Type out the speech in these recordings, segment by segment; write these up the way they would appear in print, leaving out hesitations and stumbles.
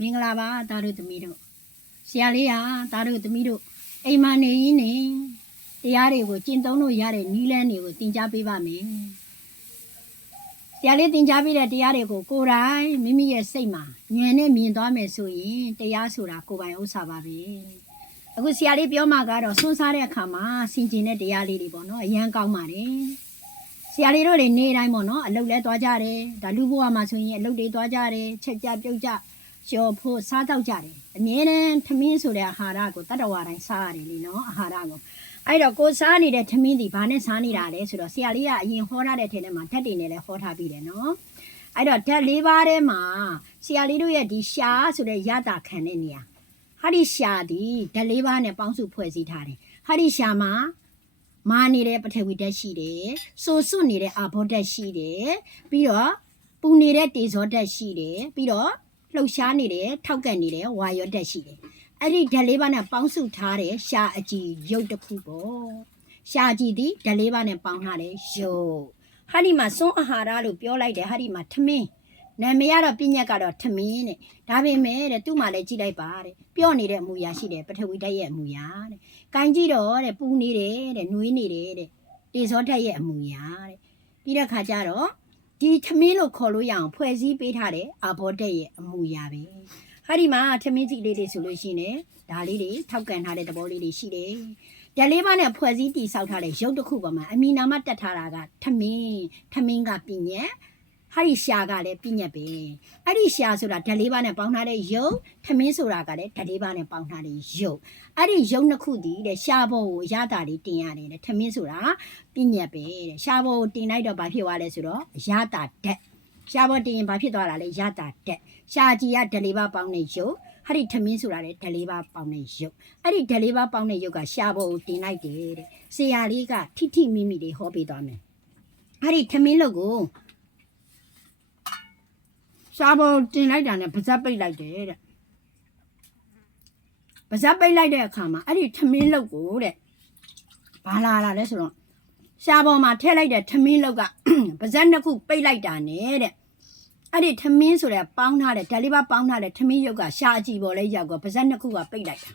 မင်္ဂလာပါသားတို့သမီးတို့ဆရာလေးဟာသားတို့သမီးတို့အိမ်မနေရင်းနေတရားတွေကိုကျင့်သုံးလို့ရတဲ့နည်းလမ်းတွေကိုသင်ကြားပေးပါမယ်ဆရာလေးသင်ကြားပေးတဲ့တရားတွေကိုကိုယ်တိုင်မိမိရဲ့စိတ်မှာဉာဏ်နဲ့မြင်သွားမယ်ဆိုရင်တရားဆိုတာကိုယ်ပိုင်ဥစ္စာပါပဲအခုဆရာလေးပြောမှာကတော့ဆွန်းစားတဲ့အခါမှာဆင်ခြင်တဲ့တရားလေးတွေပေါ့နော်အရန်ကောင်းပါတယ်ဆရာလေးတို့တွေနေ့တိုင်းပေါ့နော်အလုပ်လဲသွားကြတယ်ဒါလူဘဝမှာဆိုရင်အလုပ်တွေသွားကြတယ်ချက်ကြပြုတ်ကြကျော်ဖို့စားတော့ကြတယ်အမြဲတမ်းထမင်းဆိုတဲ့အာဟာရကိုတတ္တဝါတိုင်းစားရတယ်လीနော်အာဟာရကိုအဲ့တော့ကိုစားနေတဲ့ထမင်းဒီဘာနဲ့စားနေတာလဲဆိုတော့ဆရာလေးကအရင်ဟောထားတဲ့ထဲထဲမှာဓာတ်တွေနဲ့လည်းဟောထားပြီးတယ်နော်အဲ့တော့ဓာတ်၄ပါးထဲမှာဆရာလေးတို့ရဲ့ဒီရှာဆိုတဲ့ရတာခံတဲ့နေရာဟာဒီရှာဒီဓာတ်၄ပါးနဲ့ပေါင်းစုဖွဲ့စည်းထားတယ်ဟာဒီရှာမှာမာနေတဲ့ပထဝီဓာတ်ရှိတယ်ဆိုစွနေတဲ့အာဘောဓာတ်ရှိတယ်ပြီးတော့ပူနေတဲ့တေဇောဓာတ်ရှိတယ်ပြီးတော့လှုပ်ရှားနေတယ်ထောက်ကန့်နေတယ်ဝါရောဓာတ်ရှိတယ်အဲ့ဒီဓာတ်လေးပါးနဲ့ပေါင်းစုထားတဲ့ရှာအကြည်ရုပ်တစ်ခုပေါ့ရှာကြည်ဒီဓာတ်လေးပါးနဲ့ပေါင်းထားတဲ့ရုပ်ဟာဒီမှာစွန်းအာဟာရလို့ပြောလိုက်တယ်ဟာဒီမှာထမင်းနာမည်ကတော့ပြည့်ညက်ကတော့ထမင်းတဲ့ဒါပေမဲ့တဲ့သူ့မှာလည်းကြည့်လိုက်ပါတဲ့ပြော့နေတဲ့အမူအရာရှိတယ်ပထဝီဓာတ်ရဲ့အမူအရာတဲ့ကိုင်းကြည့်တော့တဲ့ပူနေတယ်တဲ့နှွေးနေတယ်တဲ့တေဇောဓာတ်ရဲ့အမူအရာတဲ့ပြီးတဲ့ခါကျတော့ဒီထမင်းလို့ခေါ်လို့ရအောင်ဖွဲ့စည်းပေးထားတဲ့အာဘောဓာတ်ရဲ့အမူအရာပဲဟာဒီမှာထမင်းကြီးလေးတွေဆိုလို့ရှိရင်ဒါလေးတွေထောက်ကန်ထားတဲ့သဘောလေးတွေရှိတယ်ဓာတ်လေးပါးနဲ့ဖွဲ့စည်းတည်ဆောက်ထားတဲ့ရုပ်တစ်ခုပေါ်မှာအမီနာမတက်ထားတာကထမင်းကပြည့်ညက်ဟာဒီရှာကလည်းပြည့်ညက်ပဲအဲ့ဒီရှာဆိုတာဓာတ်လေးပါးနဲ့ပေါင်းထားတဲ့ရုပ်ထမင်းဆိုတာကလည်းဓာတ်လေးပါးနဲ့ပေါင်းထားတဲ့ရုပ်အဲ့ဒီရုပ်နှစ်ခုတည်းတဲ့ရှာဘောကိုရတာလေးတင်ရတယ်တဲ့ထမင်းဆိုတာပြည့်ညက်ပဲတဲ့ရှာဘောကိုတင်လိုက်တော့ဘာဖြစ်သွားလဲဆိုတော့ရတာဓာတ်ရှာဘောတင်ရင်ဘာဖြစ်သွားတာလဲရတာဓာတ်ရှာကြီးကဓာတ်လေးပါးပေါင်းတဲ့ရုပ်ဟာဒီထမင်းဆိုတာလေဓာတ်လေးပါးပေါင်းတဲ့ရုပ်အဲ့ဒီဓာတ်လေးပါးပေါင်းတဲ့ရုပ်ကရှာဘောကိုတင်လိုက်တယ်တဲ့ဆရာလေးကထိမိမိလေးဟောပေးသွားမယ်အဲ့ဒီထမင်းလုပ်ကိုရှာဘောတင်လိုက်တာနဲ့ပါဇက်ပိတ်လိုက်တယ်တဲ့ပါဇက်ပိတ်လိုက်တဲ့အခါမှာအဲ့ဒီထမင်းလုပ်ကိုတဲ့ဘာလာလဲဆိုတော့ရှာဘောမှာထည့်လိုက်တဲ့ထမင်းလုပ်ကပါဇက်နှစ်ခုပိတ်လိုက်တာနဲ့တဲ့အဲ့ဒီထမင်းဆိုတဲ့ပေါင်းထားတဲ့ဓာတ်လေးပါပေါင်းထားတဲ့ထမင်းရုပ်ကရှာအကြည့်ပေါ်လဲရောက်ကပါဇက်နှစ်ခုကပိတ်လိုက်တာ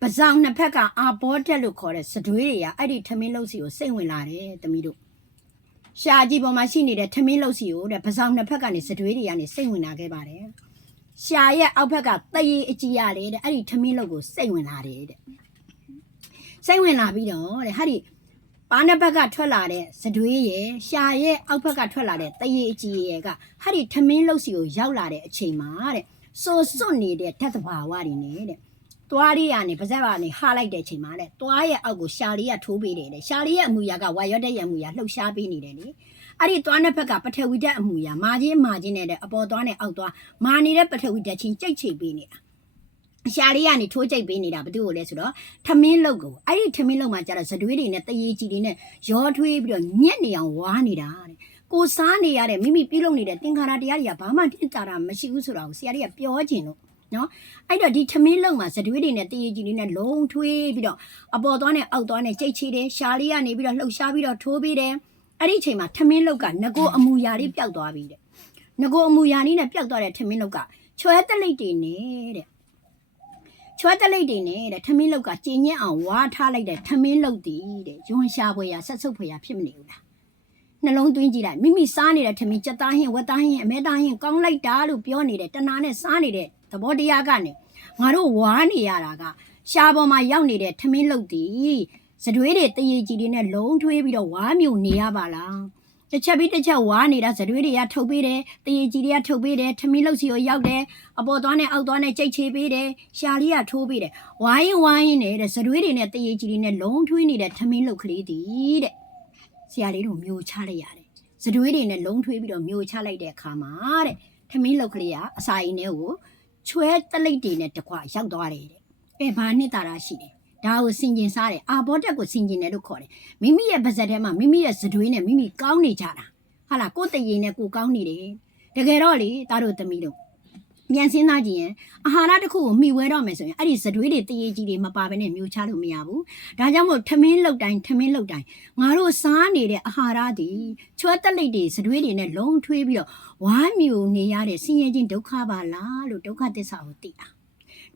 ပါဇောင်နှစ်ဖက်ကအာဘောဓာတ်လို့ခေါ်တဲ့စတွေးတွေကအဲ့ဒီထမင်းလုပ်စီကိုစိတ်ဝင်လာတယ်သမီးတို့ရှာကြည့်ပေါ်မှာရှိနေတဲ့ထမင်းလုပ်စီကိုတဲ့ပစောင်နှစ်ဖက်ကနေစတွေးတွေကနေစိတ်ဝင်လာခဲ့ပါတယ်ရှာရဲ့အောက်ဖက်ကတရေအကြည့်ရတယ်တဲ့အဲ့ဒီထမင်းလုပ်ကိုစိတ်ဝင်လာတယ်တဲ့စိတ်ဝင်လာပြီးတော့တဲ့ဟာဒီပါးနှစ်ဘက်ကထွက်လာတဲ့စတွေးရဲ့ရှာရဲ့အောက်ဖက်ကထွက်လာတဲ့တရေအကြည့်ရဲ့ကဟာဒီထမင်းလုပ်စီကိုရောက်လာတဲ့အချိန်မှာတဲ့စိုးစွတ်နေတဲ့ဓာတ်သဘာဝတွေနဲ့တဲ့သွားလေးကနေပါဇက်ကနေဟာလိုက်တဲ့အချိန်မှာတဲ့သွားရဲ့အောက်ကိုရှာလေးကထိုးပေးတယ်တဲ့ရှာလေးရဲ့အမူအရာကဝါရော့တဲ့ရဲ့အမူအရာလှုပ်ရှားပေးနေတယ်လေအဲ့ဒီသွားနှစ်ဖက်ကပထဝီဓာတ်အမူအရာမာချင်းနဲ့တဲ့အပေါ်သွားနဲ့အောက်သွားမာနေတဲ့ပထဝီဓာတ်ချင်းကြိတ်ချိတ်ပေးနေတာရှာလေးကနေထိုးကြိတ်ပေးနေတာဘာလို့လဲဆိုတော့ထမင်းလုပ်ကိုအဲ့ဒီထမင်းလုပ်မှာကျတော့ဇတွေးတွေနဲ့တရေကြီးတွေနဲ့ရောထွေးပြီးတော့ညက်နေအောင်ဝါနေတာတဲ့ကိုစားနေရတဲ့မိမိပြုလုပ်နေတဲ့သင်္ခါရတရားတွေကဘာမှတင်တာတာမရှိဘူးဆိုတာကိုဆရာလေးကပြောချင်လို့နော်အဲ့တော့ဒီထမင်းလုံးမှာဇတွေးတွေနဲ့တရေကြီးတွေနဲ့လုံထွေးပြီးတော့အပေါ်သွားနဲ့အောက်သွားနဲ့ကြိတ်ချီတယ်ရှာလေးကနေပြီးတော့လှုပ်ရှားပြီးတော့ထိုးပေးတယ်အဲ့ဒီအချိန်မှာထမင်းလုံးကငကိုအမူအရာလေးပျောက်သွားပြီတဲ့ငကိုအမူအရာလေးနဲ့ပျောက်သွားတဲ့ထမင်းလုံးကချွဲတလိတ်တွေနဲ့တဲ့ချွဲတလိတ်တွေနဲ့တဲ့ထမင်းလုံးကကျင်ညက်အောင်ဝါထားလိုက်တဲ့ထမင်းလုံးတည်တဲ့ယွန်ရှာဖွယ်ရဆက်ဆုပ်ဖွယ်ရဖြစ်မနေဘူးလားနှလုံးသွင်းကြည့်လိုက်မိမိစားနေတဲ့ထမင်းကြက်သားဟင်းဝက်သားဟင်းအမဲသားဟင်းကောင်းလိုက်တာလို့ပြောနေတဲ့တနာနဲ့စားနေတဲ့သဘောတရားကနေငါတို့ဝါနေရတာကရှာပေါ်မှာရောက်နေတဲ့ထမင်းလုတ်တီစတွေးတွေတရေကြီးတွေနဲ့လုံထွေးပြီးတော့ဝါမြုံနေရပါလားတစ်ချက်ပြီးတစ်ချက်ဝါနေတာစတွေးတွေကထုတ်ပေးတယ်တရေကြီးတွေကထုတ်ပေးတယ်ထမင်းလုတ်စီကိုရောက်တယ်အပေါ်သွားနဲ့အောက်သွားနဲ့ကြိတ်ချေပေးတယ်ရှာလေးကထိုးပေးတယ်ဝိုင်းနေတဲ့စတွေးတွေနဲ့တရေကြီးတွေနဲ့လုံထွေးနေတဲ့ထမင်းလုတ်ကလေးတီတဲ့ဆရာလေးတို့မျိုးချလိုက်ရတယ်စတွေးတွေနဲ့လုံထွေးပြီးတော့မျိုးချလိုက်တဲ့အခါမှာတဲ့ထမင်းလုတ်ကလေးကအစာအိမ်ထဲကိုချွဲတလိတ်တွေနဲ့တကွရောက်သွားတယ်တဲ့ဘာနှစ်တာတာရှိတယ်ဒါကိုစင်ကျင်စားတယ်အာဘောဓာတ်ကိုစင်ကျင်တယ်လို့ခေါ်တယ်မိမိရဲ့ပါဇက်ထဲမှာမိမိရဲ့စတွေးနဲ့မိမိကောင်းနေကြတာဟာလားကိုယ်တရေနဲ့ကိုကောင်းနေတယ်တကယ်တော့လေသားတို့သမီးတို့မ ပြန်စဉ်းစားကြည့်ရင်အာဟာရတစ်ခုကိုမှီဝဲတော့မယ်ဆိုရင်အဲ့ဒီစတွေးတွေတရေကြီးတွေမပါဘဲနဲ့မျိုးချလို့မရဘူးဒါကြောင့်မို့ထမင်းလောက်တိုင်းငါတို့စားနေတဲ့အာဟာရတွေချွဲတက်လိတ်တွေစတွေးတွေနဲ့လုံးထွေးပြီးတော့ဝါမျိုးနေရတဲ့ဆင်းရဲခြင်းဒုက္ခပါလားလို့ဒုက္ခသစ္စာကိုသိတာ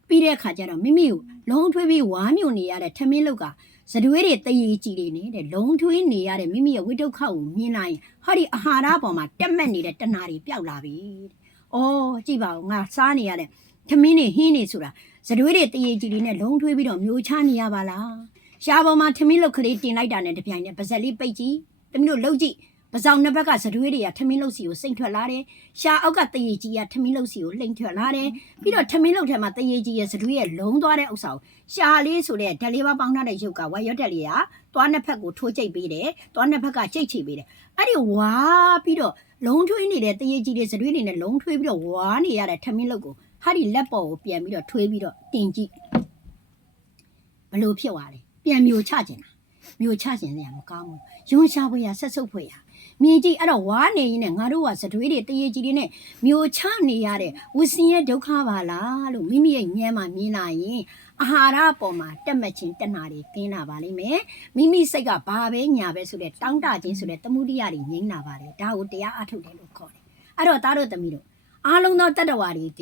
ပြီးတဲ့အခါကျတော့မိမိကိုလုံးထွေးပြီးဝါမျိုးနေရတဲ့ထမင်းလောက်ကစတွေးတွေတရေကြီးတွေနေတဲ့လုံးထွေးနေရတဲ့မိမိရဲ့ဝိဒုက္ခကိုမြင်လိုက်ရင်ဟောဒီအာဟာရပေါ်မှာတက်မှတ်နေတဲ့တဏှာတွေပျောက်လာပြီ။အော်ကြည့်ပါဦးငါစားနေရတဲ့ထမင်းတွေဟင်းတွေဆိုတာစတွေးတွေတရေကြီးတွေနဲ့လုံးထွေးပြီးတော့မျိုးချနေရပါလား။ရှားပေါ်မှာထမင်းလုတ်ကလေးတင်လိုက်တာနဲ့တပြိုင်နက်ပါဇက်လေးပိတ်ကြည့်။တမီးတို့လှုပ်ကြည့်။ပစောင်နှစ်ဘက်ကစတွေးတွေကထမင်းလုတ်စီကိုစိမ့်ထွက်လာတယ်။ရှားအောက်ကတရေကြီးကထမင်းလုတ်စီကိုလှိမ့်ထွက်လာတယ်။ပြီးတော့ထမင်းလုတ်ထဲမှာတရေကြီးရဲ့စတွေးရဲ့လုံးသွားတဲ့ဥစ္စာကိုရှားလေးဆိုတဲ့ဓာတ်လေးပါပေါင်းထားတဲ့ရုပ်ကဝါရွက်တက်လေးကသွားနှစ်ဖက်ကိုထိုးကြိတ်ပေးတယ်။သွားနှစ်ဖက်ကကြိတ်ချပေးတယ်။အဲ့ဒီဝါပြီးတော့လုံးထွေးနေတဲ့တရေကြီးတွေစတွေးတွေနဲ့လုံးထွေးပြီးတော့ဝါနေရတဲ့ထမင်းလုတ်ကိုဟာဒီလက်ပေါ်ကိုပြန်ပြီးတော့ထွေးပြီးတော့တင်ကြည့်ဘလို့ဖြစ်သွားလဲပြန်မျိုးချကျင်တာမျိုးချကျင်တယ်မကောင်းဘူးယွန်းရှားဖွေရဆက်ဆုပ်ဖွေရမြင်ကြည့်အဲ့တော့ဝါနေရင်နဲ့ငါတို့ကစတွေးတွေတရေကြီးတွေနဲ့မျိုးချနေရတဲ့ဝဆင်းရဲ့ဒုက္ခပါလားလို့မိမိရဲ့ဉာဏ်မှာမြင်လာရင်အာဟာရပေါ်မှာတက်မှတ်ခြင်းတဏှာတွေကင်းလာပါလိမ့်မယ်မိမိစိတ်ကဘာပဲညာပဲဆိုတဲ့တောင်းတခြင်းဆိုတဲ့သမှုတရားတွေငြိမ်းလာပါလေဒါကိုတရားအထုတ်တယ်လို့ခေါ်တယ်အဲ့တော့သားတို့သမီးတို့အားလုံးသောတတ္တဝါတွေဒ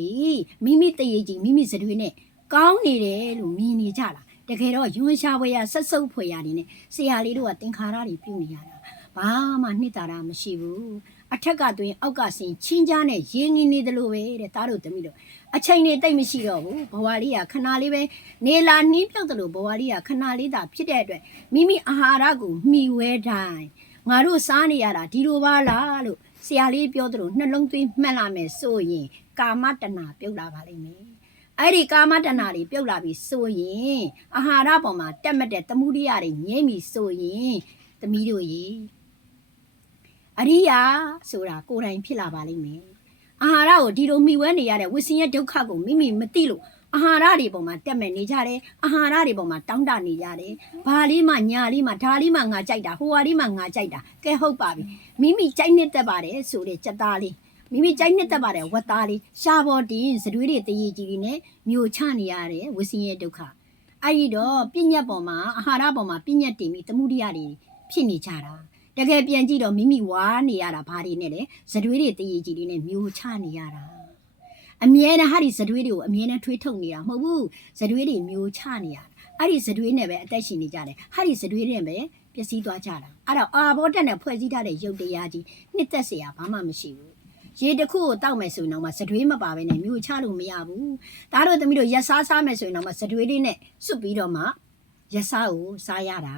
ီမိမိတရေကြီးမိမိစတွေးနဲ့ကောင်းနေတယ်လို့မြင်နေကြလားတကယ်တော့ယွန်းရှားဖွေရဆက်ဆုပ်ဖွေရနေနဲ့ဆရာလေးတို့ကသင်္ခါရတွေပြုနေရတာဘာမှနှစ်သာရမရှိဘူးအထက်ကတွင်အောက်ကဆင်ချင်းကြားနဲ့ရင်းငင်းနေတယ်လို့ပဲတဲ့သားတို့သမီးတို့အချိန်နေတိတ်မရှိတော့ဘူးဘဝလေးကခဏလေးပဲနေလာနှင်းပြောက်တယ်လို့ဘဝလေးကခဏလေးသာဖြစ်တဲ့အတွက်မိမိအာဟာရကိုမှီဝဲတိုင်းငါတို့စားနေရတာဒီလိုပါလားလို့ဆရာလေးပြောတယ်လို့နှလုံးသွင်းမှတ်လာမယ်ဆိုရင်ကာမတဏပြုတ်လာပါလိမ့်မယ်အဲ့ဒီကာမတဏတွေပြုတ်လာပြီဆိုရင်အာဟာရပေါ်မှာတက်မှတ်တဲ့သမှုတရားတွေငြိမ့်ပြီဆိုရင်သမီးတို့ရေအရိယာဆိုတာကိုယ်တိုင်ဖြစ်လာပါလိမ့်မယ်အာဟာရကိုဒီလိုမှီဝဲနေရတဲ့ဝိဆင်းရဲ့ဒုက္ခကိုမိမိမသိလို့အာဟာရတွေပေါ်မှာတက်မဲ့နေကြတယ်အာဟာရတွေပေါ်မှာတောင်းတနေကြတယ်ဘာလေးမှညာလေးမှဒါလေးမှငါကြိုက်တာဟိုဟာလေးမှငါကြိုက်တာကဲဟုတ်ပါပြီမိမိကြိုက်နေတတ်ပါတယ်ဆိုတဲ့စက်သားလေးမိမိကြိုက်နေတတ်ပါတယ်ဝတ်သားလေးရှားပေါ်တင်စတွေးတွေတရေကြီးတွေနဲ့မျိုးချနေရတယ်ဝိဆင်းရဲ့ဒုက္ခအဲ့ဒီတော့ပြည့်ညက်ပေါ်မှာအာဟာရပေါ်မှာပြည့်ညက်တင်ပြီးသမှုတရားတွေဖြစ်နေကြတာတကယ်ပြန်ကြည့်တော့မိမိဝါနေရတာဘာတွေနဲ့လဲစတွေးတွေတရေကြီးတွေနဲ့မျိုးချနေရတာအမြဲတမ်းဟာဒီစတွေးတွေကိုအမြဲတမ်းထွေးထုတ်နေတာမဟုတ်ဘူးစတွေးတွေမျိုးချနေရတာအဲ့ဒီစတွေးနဲ့ပဲအသက်ရှင်နေကြတယ်ဟာဒီစတွေးတွေနဲ့ပဲပျက်စီးသွားကြတာအဲ့တော့အာဘောတက်နဲ့ဖွဲ့စည်းထားတဲ့ရုပ်တရားကြီးနှစ်သက်เสียဘာမှမရှိဘူးရေတစ်ခုကိုတောက်မယ်ဆိုရင်တော့စတွေးမပါဘဲနဲ့မျိုးချလို့မရဘူးဒါတို့သမီးတို့ရက်စားမယ်ဆိုရင်တော့စတွေးလေးနဲ့စွတ်ပြီးတော့မှရက်စားကိုစားရတ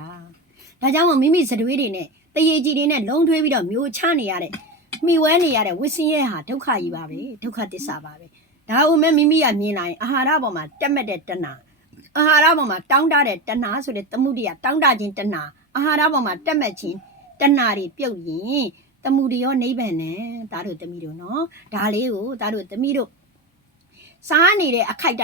ာဒါကြောင့်မို့မိမိစတွေးတွေနဲ့တရေကြီးတွေနဲ့လုံးထွေးပြီးတော့မျိုးချနေရတဲ့မိဝဲနေရတဲ့ဝိဆင်းရဲ့ဟာဒုက္ခကြီးပါပဲဒုက္ခသစ္စာပါပဲဒါအုံးမဲ့မိမိကမြင်လာရင်အာဟာရပေါ်မှာတက်မဲ့တဲ့တဏှာအာဟာရပေါ်မှာတောင်းတတဲ့တဏှာဆိုတဲ့သမှုတရားတောင်းတခြင်းတဏှာအာဟာရပေါ်မှာတက်မဲ့ခြင်းတဏှာတွေပြုတ်ရင်သမှုတွေရောနိဗ္ဗာန်နဲ့ဒါတို့သမီးတို့နော်ဒါလေးကိုဒါတို့သမီးတို့စားနေတဲ့အခိုက်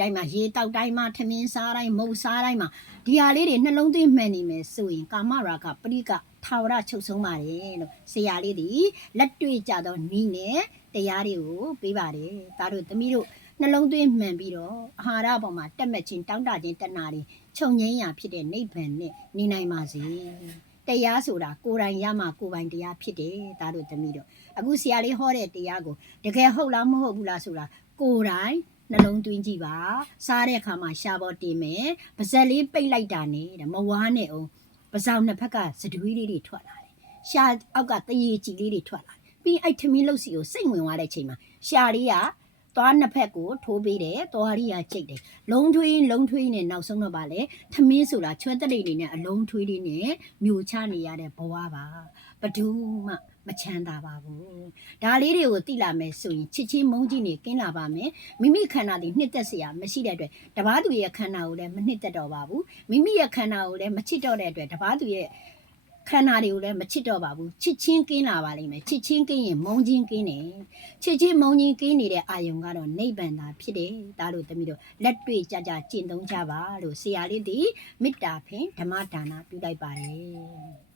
တိုင်းမှာရေတောက်တိုင်းမှာထမင်းစားတိုင်းမုတ်စားတိုင်းမှာဒီဟာလေးတွေနှလုံးသွင်းမှန်နေမယ်ဆိုရင်ကာမရာဂပရိကထာဝရချုပ်ဆုံးပါတယ်လို့ဆရာလေးဒီလက်တွေ့ကြတော့နီးနဲ့တရားတွေကိုပေးပါတယ်ဒါတို့သမီးတို့နှလုံးသွင်းမှန်ပြီးတော့အာဟာရပေါ်မှာတက်မဲ့ခြင်းတောင်းတခြင်းတဏှာတွေချုပ်ငြိမ်းရာဖြစ်တဲ့နိဗ္ဗာန်နဲ့နေနိုင်ပါစေတရားဆိုတာကိုယ်တိုင်ရမှကိုယ်ပိုင်တရားဖြစ်တယ်ဒါတို့သမီးတို့အခုဆရာလေးဟောတဲ့တရားကိုတကယ်ဟုတ်လားမဟုတ်ဘူးလားဆိုတာကိုယ်တိုင်နှလုံးသွင်းကြည့်ပါစားတဲ့အခါမှာရှားပေါ်တင်မယ်ပါဇက်လေးပိတ်လိုက်တာနဲ့မဝါးနဲ့အောင်ပစောင်နှစ်ဖက်ကစတွေးလေးတွေထွက်လာတယ်ရှားအောက်ကတရေကြီးလေးတွေထွက်လာတယ်ပြီးအဲ့ထမင်းလုတ်စီကိုစိတ်ဝင်သွားတဲ့အချိန်မှာရှားလေးကသွားနှစ်ဖက်ကိုထိုးပေးတယ်သွားရီးကကြိတ်တယ်လုံးထွေးနဲ့နောက်ဆုံးတော့ပါလေထမင်းဆိုတာချွဲတက်လေးတွေနဲ့အလုံးထွေးလေးနဲ့မျိုးချနေရတဲ့ဘဝပါဘဒူးမှမချမ်းသာပါဘူးဒါလေးတွေကိုသိလာမယ်ဆိုရင်ချစ်ချင်းမုန်းကြီးနေကင်းလာပါမယ်မိမိခန္ဓာဒီနှစ်သက်เสียမရှိတဲ့အတွက်တပားသူရဲ့ခန္ဓာကိုလည်းမနှစ်သက်တော့ပါဘူးမိမိရဲ့ခန္ဓာကိုလည်းမချစ်တော့တဲ့အတွက်တပားသူရဲ့ခန္ဓာတွေကိုလည်းမချစ်တော့ပါဘူးချစ်ချင်းကင်းလာပါလိမ့်မယ်ချစ်ချင်းကင်းရင်မုန်းချင်းကင်းတယ်ချစ်ချင်းမုန်းချင်းကင်းနေတဲ့အာယုံကတော့နိဗ္ဗာန်သာဖြစ်တယ်ဒါတို့သမီးတို့လက်တွေ့ကြကျင့်သုံးကြပါလို့ဆရာလေးဒီမေတ္တာဖြင့်ဓမ္မဒါနပြုလိုက်ပါတယ်